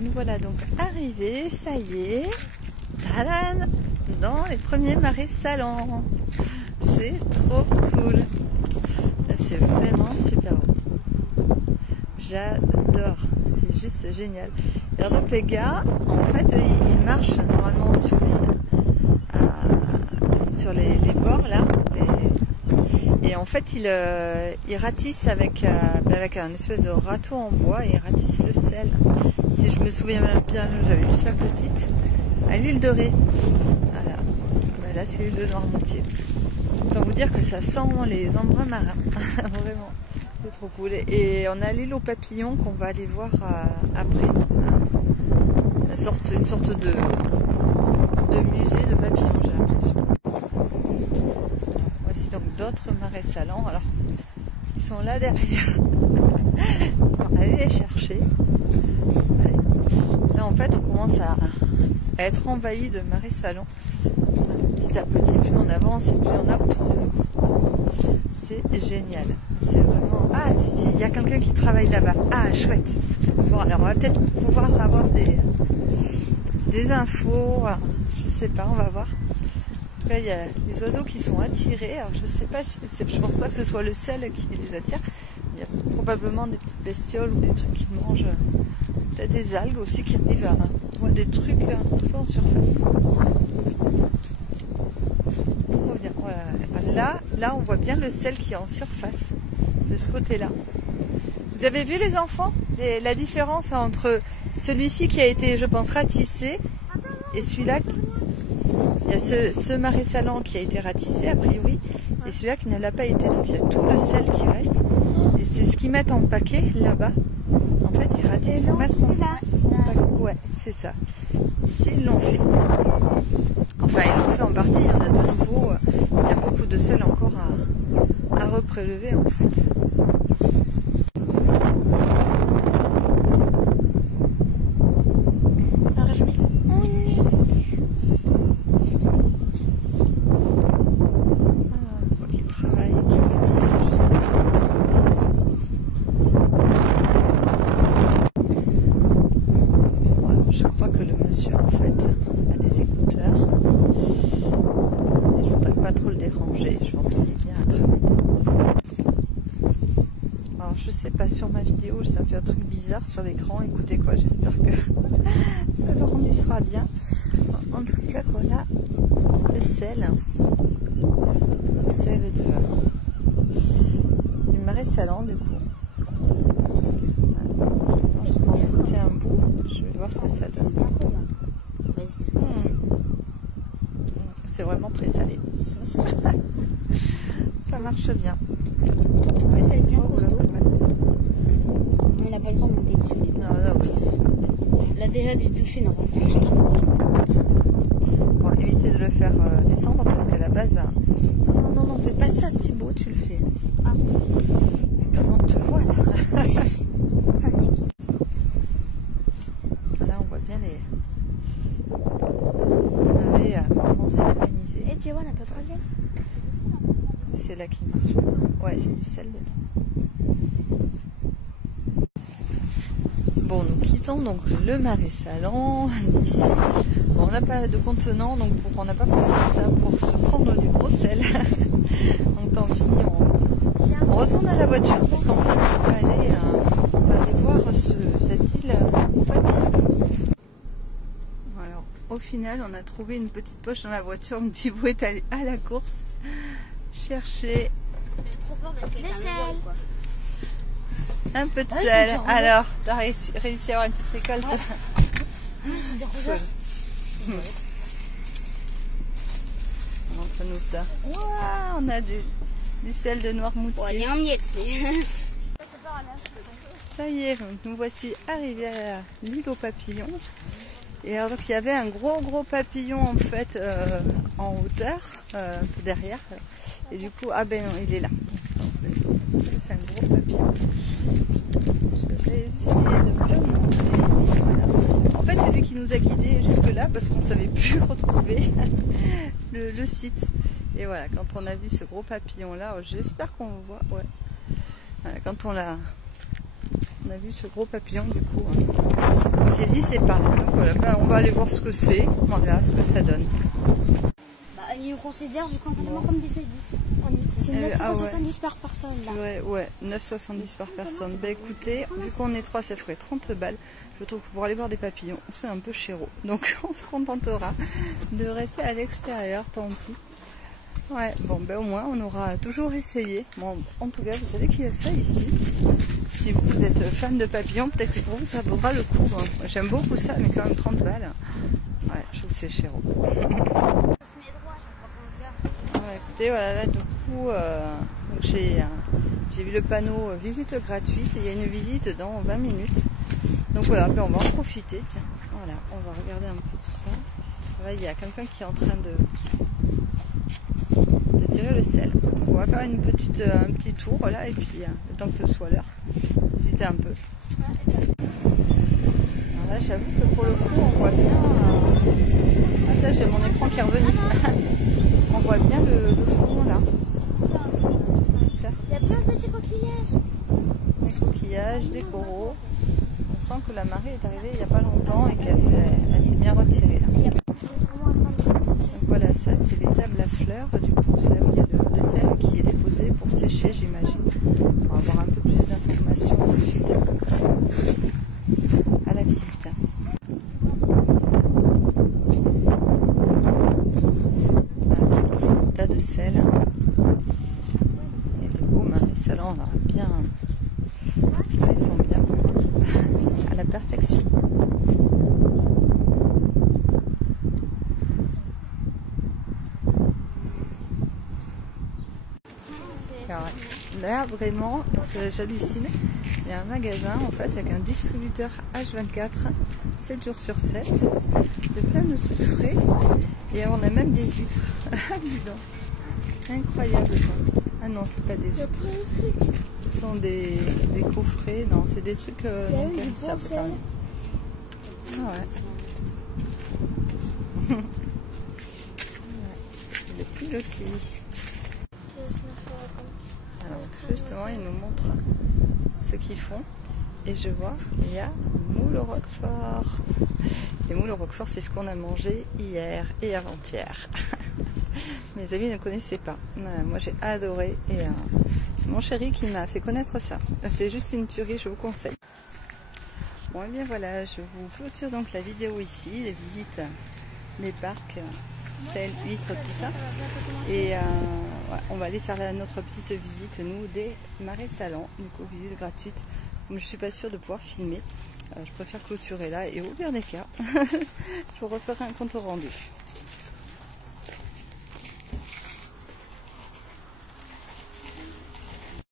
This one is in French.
nous voilà donc arrivés, ça y est, tadam, dans les premiers marais salants. C'est trop cool. C'est vraiment super beau. J'adore, c'est juste génial. Alors donc les gars, en fait, ils marchent normalement sur les bords là. Et en fait, ils ratissent avec un espèce de râteau en bois et ils ratissent le sel. Si je me souviens bien, j'avais vu ça petite, à l'île de Ré. Voilà. Là, c'est l'île de Noirmoutier. Autant vous dire que ça sent les embruns marins. Vraiment, c'est trop cool. Et on a l'île aux papillons qu'on va aller voir après. Une sorte de musée de papillons, j'ai l'impression. Voici donc d'autres marais salants. Alors, ils sont là derrière. On va aller les chercher. Allez. Là, en fait, on commence à être envahi de marais salants. Petit à petit, plus on avance et plus on a autour de nous. C'est génial. C'est vraiment... Ah, si, il y a quelqu'un qui travaille là-bas. Ah, chouette. Bon, alors on va peut-être pouvoir avoir des infos. Je sais pas, on va voir. Là, il y a les oiseaux qui sont attirés. Alors, je sais pas, je pense pas que ce soit le sel qui les attire. Il y a probablement des petites bestioles ou des trucs qui mangent. Peut-être des algues aussi qui arrivent à voir des trucs un peu en surface. Trop bien. Voilà. Là, on voit bien le sel qui est en surface de ce côté-là. Vous avez vu les enfants la différence entre celui-ci qui a été, je pense, ratissé et celui-là. Il y a ce marais salant qui a été ratissé, a priori, et celui-là qui ne l'a pas été. Donc il y a tout le sel qui reste. Et c'est ce qu'ils mettent en paquet là-bas. En fait, ils ratissent pour mettre en paquet. Ouais, c'est ça. Ici, ils l'ont fait. Enfin, ils l'ont fait en partie. Il y en a de nouveau. Il y a beaucoup de sel encore à reprélever, en fait. Pas sur ma vidéo, ça me fait un truc bizarre sur l'écran. Écoutez quoi, j'espère que ça le rendu sera bien. En tout cas, voilà le sel du marais salant du coup. Je vais en goûter un bout, je vais voir ce que ça donne. C'est vraiment très salé. Ça marche bien. C'est bien costaud. On n'a pas le droit de monter dessus. Non. Elle a déjà dit toucher, normalement. Bon, évitez de le faire descendre parce qu'à la base... Non, fais pas ça Thibaut, tu le fais. Ah. Et tout le monde te voit là. C'est qui? Là, on voit bien les comment s'organiser. Et Thibaut, on n'a pas trop bien. C'est là qui marche. Ouais, c'est du sel dedans. Bon, nous quittons donc le marais salant ici. Bon, on n'a pas de contenant, donc on n'a pas pensé à ça pour se prendre du gros sel. Donc tant pis, on retourne à la voiture parce qu'en fait on va aller voir cette île au papillon. Alors, au final, on a trouvé une petite poche dans la voiture. Mon petit bout est allé à la course chercher le sel. Un peu de sel. Alors, t'as réussi à avoir une petite récolte. Ouais. Montre-nous ça. Wow, on a du sel de Noirmoutier. Bon, elle est en miettes. Ça y est, nous voici arrivés à l'île aux papillons. Et alors, donc, il y avait un gros papillon en fait en hauteur, un peu derrière. Et du coup, ah ben non, il est là. C'est un gros papillon. Je vais essayer de vous le montrer. Voilà. En fait, c'est lui qui nous a guidés jusque-là parce qu'on ne savait plus retrouver le site. Et voilà, quand on a vu ce gros papillon-là, j'espère qu'on le voit. Ouais. Voilà, quand on l'a On a vu ce gros papillon du coup. On s'est dit c'est pas. Donc voilà, ben, on va aller voir ce que c'est. Voilà ce que ça donne. Bah, ils considèrent vraiment comme des adultes. C'est 9,70 par personne là. Ouais, 9,70 par personne. Bah écoutez, vu qu'on est 3, ça ferait 30 balles. Je trouve que pour aller voir des papillons, c'est un peu chéro. Donc on se contentera de rester à l'extérieur, tant pis. Ouais, bon ben au moins on aura toujours essayé. Bon, en tout cas, vous savez qu'il y a ça ici. Si vous êtes fan de papillons, peut-être que pour vous ça vaudra le coup. Hein. J'aime beaucoup ça, mais quand même 30 balles. Ouais, je trouve que c'est chéro. Écoutez, voilà, là, du coup, j'ai vu le panneau visite gratuite et il y a une visite dans 20 minutes. Donc voilà, ben on va en profiter. Tiens, voilà, on va regarder un peu tout ça. Là, il y a quelqu'un qui est en train de tirer le sel. Donc, on va faire un petit tour là et puis le temps que ce soit l'heure, visiter un peu. Alors là, j'avoue que pour le coup, on voit bien. Là, j'ai mon écran qui est revenu. On voit bien le fond là. Il y a plein de petits coquillages. Des coquillages, des coraux. On sent que la marée est arrivée il n'y a pas longtemps et qu'elle s'est bien retirée là. Donc voilà, ça c'est les tables à fleurs. Du coup, c'est là où il y a le sel qui est déposé pour sécher, j'imagine. Pour avoir un peu plus d'informations ensuite à la visite. Tas de sel et le beau marais salon là, bien, ils sont bien à la perfection. Alors, là vraiment j'hallucine, il y a un magasin en fait avec un distributeur H24 7 jours sur 7 de plein de trucs frais et on a même des huîtres. Dis donc. Incroyable quoi. Ah non, c'est pas des huîtres. Ce sont des coffrets. Non, c'est des trucs non périssables quand même. Ah ouais. Le pilotis. Alors justement, ils nous montrent ce qu'ils font. Et je vois, il y a moule au roquefort. Les moules au roquefort, c'est ce qu'on a mangé hier et avant-hier. Mes amis ne connaissaient pas. Moi j'ai adoré et c'est mon chéri qui m'a fait connaître ça. C'est juste une tuerie, je vous conseille. Bon et bien voilà, je vous clôture donc la vidéo ici, les visites des parcs, sel, huîtres, tout ça. Et ouais, on va aller faire notre petite visite, nous, des marais salants, du coup visite gratuite. Comme je suis pas sûre de pouvoir filmer, je préfère clôturer là et au pire des cas, je vous referai un compte rendu.